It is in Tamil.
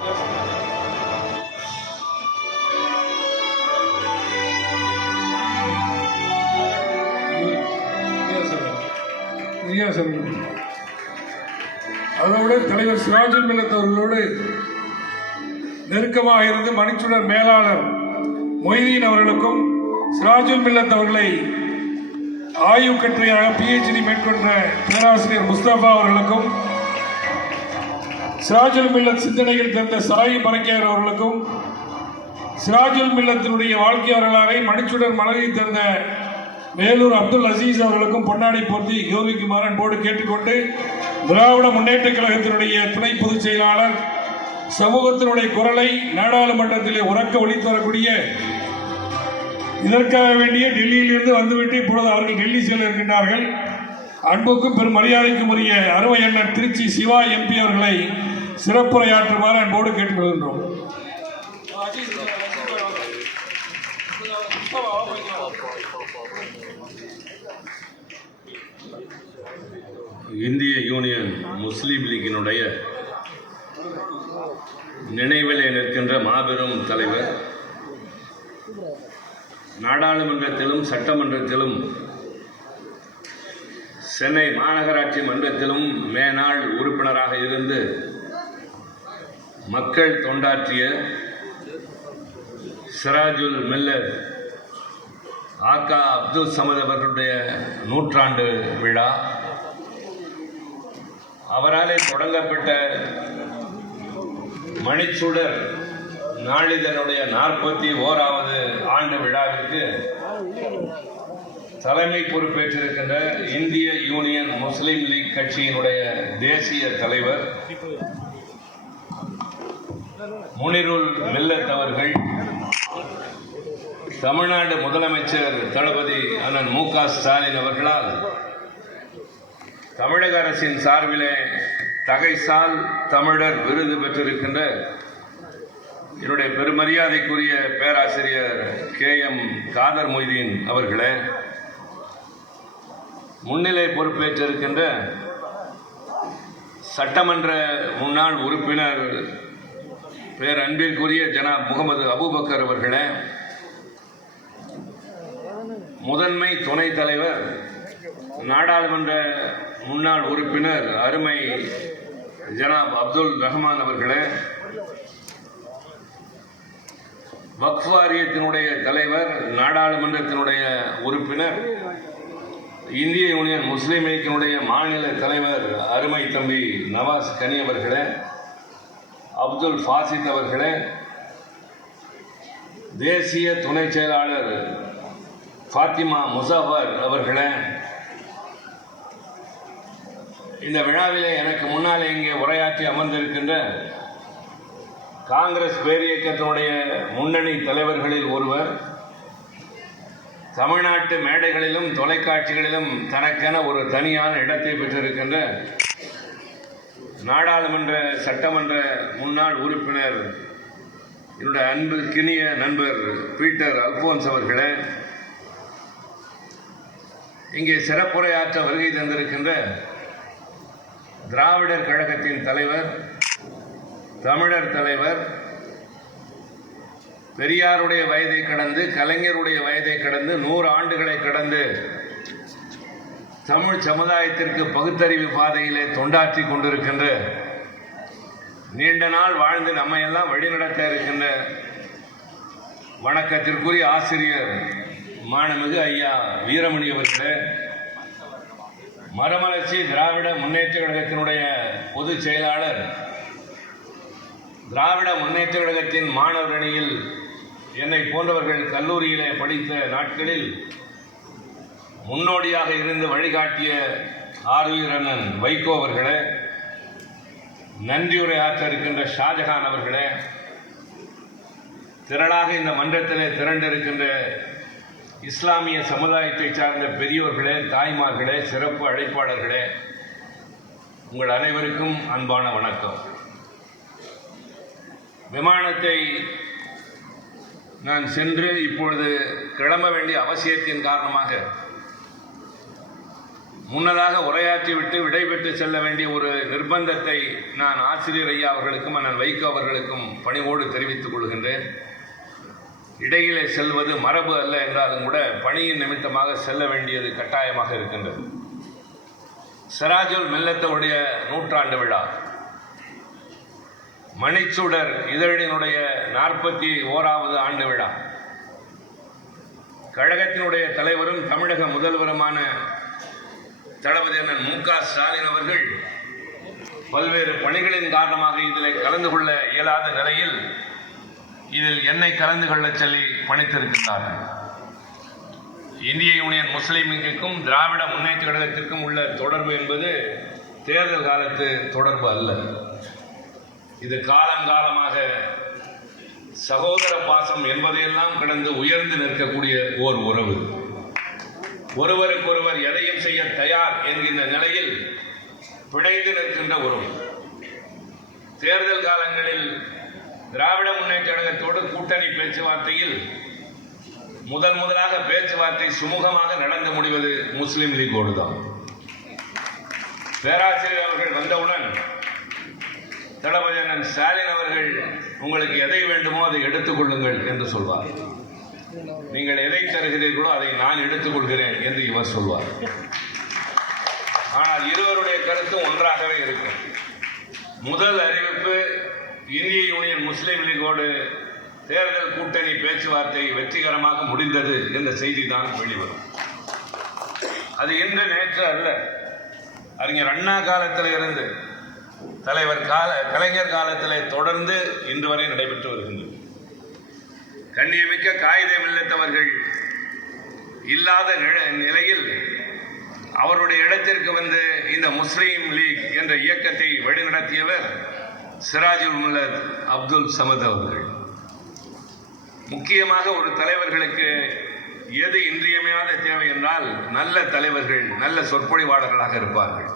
அதோடு தலைவர் சிராஜுல் மில்லத் அவர்களோடு நெருக்கமாக இருந்து மணிச்சுடர் மேலாளர் மொய்தீன் அவர்களுக்கும் சிராஜுல் மில்லத் அவர்களை ஆய்வு கட்டுரையாக PhD மேற்கொண்ட பேராசிரியர் முஸ்தபா அவர்களுக்கும் சிராஜுல் மில்லத் சிந்தனைகள் தந்த சாயி பரக்கியார் அவர்களுக்கும் சிராஜுல் மில்லத்தினுடைய வாழ்க்கை வரலாறை மணிச்சுடர் மலரில் தந்த வேலூர் அப்துல் அசீஸ் அவர்களுக்கும் பொன்னாடை போர்த்தி கௌரவிக்குமாறு அன்போடு கேட்டுக்கொண்டு, திராவிட முன்னேற்ற கழகத்தினுடைய துணை பொதுச் செயலாளர் சமூகத்தினுடைய குரலை நாடாளுமன்றத்திலே உறக்க ஒலித்து வரக்கூடிய, இதற்காக வேண்டிய டெல்லியிலிருந்து வந்துவிட்டு இப்பொழுது அவர்கள் டெல்லி செல்ல இருக்கின்றார்கள். அன்புக்கும் பெரும் மரியாதைக்கும் உரிய அருமை அண்ணன் திருச்சி சிவா MP அவர்களை சிறப்புரையாற்றுமாறு அன்போடு கேட்டுக்கொள்கின்றோம். இந்திய யூனியன் முஸ்லீம் லீக்கினுடைய நினைவிலே நிற்கின்ற மாபெரும் தலைவர், நாடாளுமன்றத்திலும் சட்டமன்றத்திலும் சென்னை மாநகராட்சி மன்றத்திலும் மேனாள் உறுப்பினராக இருந்து மக்கள் தொண்டாற்றிய சிராஜுல் மில்லத் ஆக்கா அப்துல் சமத் அவர்களுடைய நூற்றாண்டு விழா, அவராலே தொடங்கப்பட்ட மணிச்சுடர் நாளிதனுடைய 41வது ஆண்டு விழாவிற்கு தலைமை பொறுப்பேற்றிருக்கின்ற இந்திய யூனியன் முஸ்லீம் லீக் கட்சியினுடைய தேசிய தலைவர் முனிருல் மில்லத் அவர்கள், தமிழ்நாடு முதலமைச்சர் தளபதி அண்ணன் மு க ஸ்டாலின் அவர்களால் தமிழக அரசின் சார்பிலே தகைசால் தமிழர் விருது பெற்றிருக்கின்ற என்னுடைய பெருமரியாதைக்குரிய பேராசிரியர் KM காதர் மொய்தீன் அவர்களே, முன்னிலை பொறுப்பேற்றிருக்கின்ற சட்டமன்ற முன்னாள் உறுப்பினர் பேரன்பிற்குரிய ஜனாப் முகமது அபூபக்கர் அவர்களே, முதன்மை துணைத் தலைவர் நாடாளுமன்ற முன்னாள் உறுப்பினர் அருமை ஜனாப் அப்துல் ரஹ்மான் அவர்களே, வக்ஃப் வாரியத்தினுடைய தலைவர் நாடாளுமன்றத்தினுடைய உறுப்பினர் இந்திய யூனியன் முஸ்லீம் லீக்கினுடைய மாநில தலைவர் அருமை தம்பி நவாஸ் கனி அவர்களே, அப்துல் ஃபாசித் அவர்களே, தேசிய துணை செயலாளர் ஃபாத்திமா முசாஃபர் அவர்களே, இந்த விழாவிலே எனக்கு முன்னாலே இங்கே உரையாற்றி அமர்ந்திருக்கின்ற காங்கிரஸ் பேரியக்கத்தினுடைய முன்னணி தலைவர்களில் ஒருவர், தமிழ்நாட்டு மேடைகளிலும் தொலைக்காட்சிகளிலும் தனக்கென ஒரு தனியான இடத்தை பெற்றிருக்கின்ற நாடாளுமன்ற சட்டமன்ற முன்னாள் உறுப்பினர் என்னுடைய அன்புக்கினிய நண்பர் பீட்டர் அல்போன்ஸ் அவர்களே, இங்கே சிறப்புரையாற்ற வருகை தந்திருக்கின்ற திராவிடர் கழகத்தின் தலைவர், தமிழர் தலைவர், பெரியாருடைய வயதை கடந்து கலைஞருடைய வயதை கடந்து 100 ஆண்டுகளை கடந்து தமிழ் சமுதாயத்திற்கு பகுத்தறிவு பாதையிலே தொண்டாற்றி கொண்டிருக்கின்ற, நீண்ட நாள் வாழ்ந்து நம்மையெல்லாம் வழிநடத்த இருக்கின்ற வணக்கத்திற்குரிய ஆசிரியர் மாண்புமிகு ஐயா வீரமணி அவர்களே, மறுமலர்ச்சி திராவிட முன்னேற்ற கழகத்தினுடைய பொதுச் செயலாளர், திராவிட முன்னேற்ற கழகத்தின் மாணவர் அணியில் என்னை போன்றவர்கள் கல்லூரியிலே படித்த நாட்களில் முன்னோடியாக இருந்து வழிகாட்டிய ஆர்வீர் அண்ணன் வைகோ அவர்களே, நன்றியுரை ஆற்ற இருக்கின்ற ஷாஜஹான் அவர்களே, திரளாக இந்த மன்றத்திலே திரண்டிருக்கின்ற இஸ்லாமிய சமுதாயத்தை சார்ந்த பெரியோர்களே, தாய்மார்களே, சிறப்பு அழைப்பாளர்களே, உங்கள் அனைவருக்கும் அன்பான வணக்கம். விமானத்தை நான் சென்று இப்பொழுது கிளம்ப வேண்டிய அவசியத்தின் காரணமாக முன்னதாக உரையாற்றிவிட்டு விடைபெற்று செல்ல வேண்டிய ஒரு நிர்பந்தத்தை நான் ஆசிரியர் ஐயா அவர்களுக்கும் அண்ணன் வைகோ அவர்களுக்கும் பணிவோடு தெரிவித்துக் கொள்கின்றேன். இடையிலே செல்வது மரபு அல்ல என்றாலும் கூட பணியின் நிமித்தமாக செல்ல வேண்டியது கட்டாயமாக இருக்கின்றது. சிராஜுல் மில்லத்துடைய நூற்றாண்டு விழா, மணிச்சுடர் இதழினுடைய 41வது ஆண்டு விழா, கழகத்தினுடைய தலைவரும் தமிழக முதல்வருமான தளபதி அண்ணன் மு.க. ஸ்டாலின் அவர்கள் பல்வேறு பணிகளின் காரணமாக இதில் கலந்து கொள்ள இயலாத நிலையில் இதில் என்னை கலந்து கொள்ள சொல்லி பணித்திருக்கின்றார்கள். இந்திய யூனியன் முஸ்லீம் லீக்குக்கும் திராவிட முன்னேற்ற கழகத்திற்கும் உள்ள தொடர்பு என்பது தேர்தல் காலத்து தொடர்பு அல்ல. இது காலங்காலமாக சகோதர பாசம் என்பதையெல்லாம் கடந்து உயர்ந்து நிற்கக்கூடிய ஓர் உறவு. ஒருவருக்கொருவர் எதையும் செய்ய தயார் என்கின்ற நிலையில் பிணைந்து நிற்கின்ற உறவு. தேர்தல் காலங்களில் திராவிட முன்னேற்ற கழகத்தோடு கூட்டணி பேச்சுவார்த்தையில் முதலாக பேச்சுவார்த்தை சுமூகமாக நடந்து முடிவது முஸ்லிம் லீகோடு தான். பேராசிரியர் அவர்கள் வந்தவுடன் தளபதி அண்ணன் ஸ்டாலின் அவர்கள் உங்களுக்கு எதை வேண்டுமோ அதை எடுத்துக் கொள்ளுங்கள் என்று சொல்வார். நீங்கள் எதை தருகிறீர்களோ அதை நான் எடுத்துக்கொள்கிறேன் என்று இவர் சொல்வார். ஆனால் இருவருடைய கருத்தும் ஒன்றாகவே இருக்கும். முதல் அறிவிப்பு இந்திய யூனியன் முஸ்லீம் லீகோடு தேர்தல் கூட்டணி பேச்சுவார்த்தை வெற்றிகரமாக முடிந்தது என்ற செய்தி தான் வெளிவரும். அது இன்று நேற்று அல்ல. அறிஞர் அண்ணா காலத்தில் இருந்து தலைவர் கலைஞர் காலத்திலே தொடர்ந்து இன்று வரை நடைபெற்று வருகின்றது. கண்ணியமிக்க காயிதே மில்லத்தவர்கள் இல்லாத நிலையில் அவருடைய இடத்திற்கு வந்து இந்த முஸ்லீம் லீக் என்ற இயக்கத்தை வழிநடத்தியவர் சிராஜுல் மில்லத் அப்துல் சமத் அவர்கள். முக்கியமாக ஒரு தலைவர்களுக்கு எது இன்றியமையாத தேவை என்றால் நல்ல தலைவர்கள், நல்ல சொற்பொழிவாளர்களாக இருப்பார்கள்.